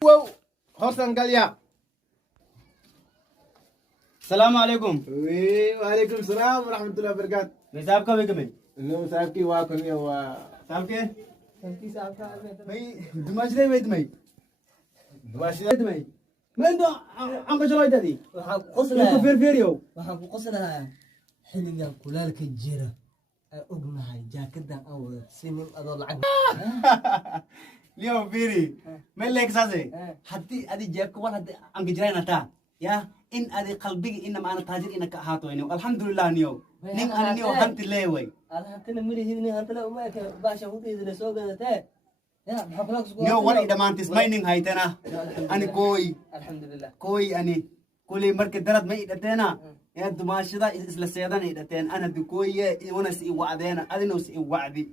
Wow, Hosan Galia. السلام عليكم. وعليكم السلام ورحمة الله وبركاته. साहब का वेकम है إنه سابكي واكني و साहब के भाई दिमाग दे वेट में ماشي में मैं तो अंक चलो इधर दी waxaan ku तो qoslayaa फिर यो waxaan ku qoslayaa xilligan kulaalka jira ay ognahay jaakadan aan wada sinin adoo lacag लियो फिरी मैं लेक सासे हत्ती अदी जैक वन हत्ती अंक जराय ना था या इन अदी qalbiga ina maana taajir ina ka ahaato ino alxamdulillah niyo nin aan niyo hanti leeway aad hantina milihidin hantala uma eka baasha hudayda soo gadatee ya maxaa kula kusoo niyo wal idamaantis mining haytana ani alxamdulillah koy ani kulli marka darad ma idateena ya dumaashada isla seedan idateen ana dukoye wana si wacdeena adina si wacdi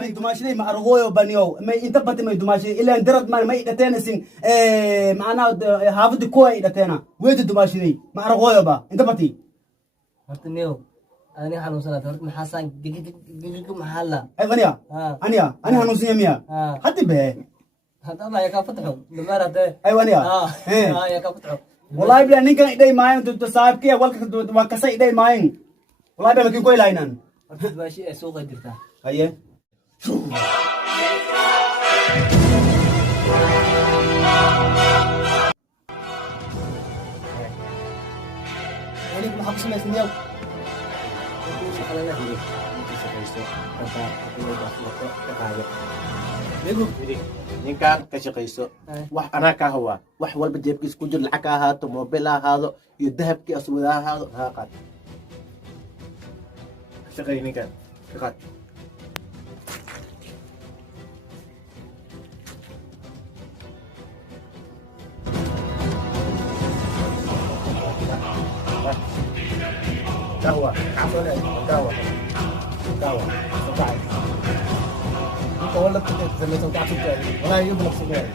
may dumaashaday ma argoyo baniyo may inta bati may dumaashaday ila darad ma idateena sin haafadi koy idateena weedi dumaashaday ma argoyo ba inta bati horta niyo ani xanuunsanaad horta maxaasaan gigiga maxaa la ay aniya ani hanuunsan yamiya hadi be hadda Allah ya ka fataxo damaarade ay aniya ya ka fataxo wallahi bila ninkan iday maayin to saabkiya walka waa kasay iday maayin wallahi bila kin koy lainan horta baashi ay suuqa jirtaa haye ani maxaa ku samaysan yow ninkan ka shaqayso wax anaa ka hawa wax walba jeebkiis ku jir lacag ka ahaato mobil ha ahaado iyo dahabkii aswada ha ahaado ha qaad ka shaqay ninkan ka qaad قهوة قهوة قهوة صباحي انت ولا زي ما توقعت ولا يبلغ سجاري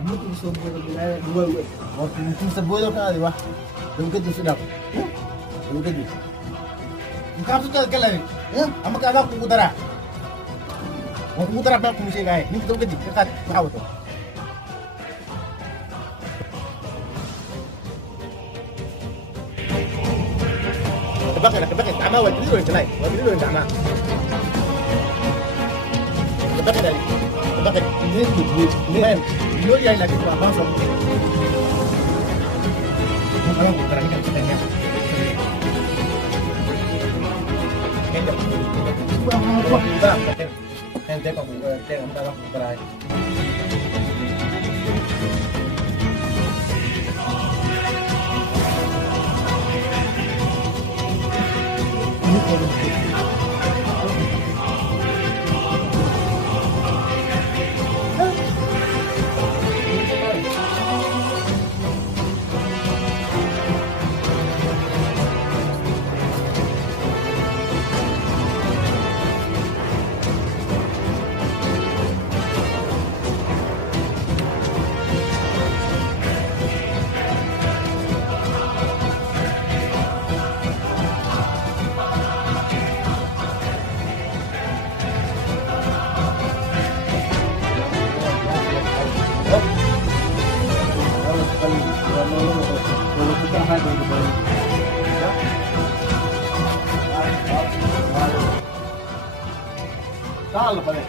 amma ku soo bodo bilaa duway ممكن سبوي لك هذه واحد ممكن تسدق ممكن ممكن تتكلم اما كان اكو قدره ممكن قدره بقى مش جاي ممكن تقول لي قاعد تحاول كبكت عماه ودي له تلاي ودي له عماه كبكت علي كبكت ليه يقول يا لكن ما صار انا قلت لك انت تاني انت تعال خليك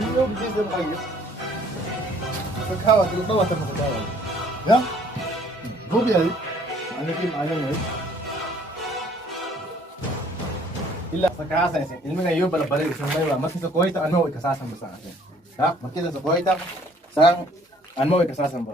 اليوم بجيز المغير فكاوة الضوء تفضل يا مو بيدي أنا كيف معلم إلا فكاسة يا سيدي المغير يوم بلا بريد سنبايوا ما كنت كويتا أنا موي كساسا بساعتين ها ما كنت كويتا سان أنا موي كساسا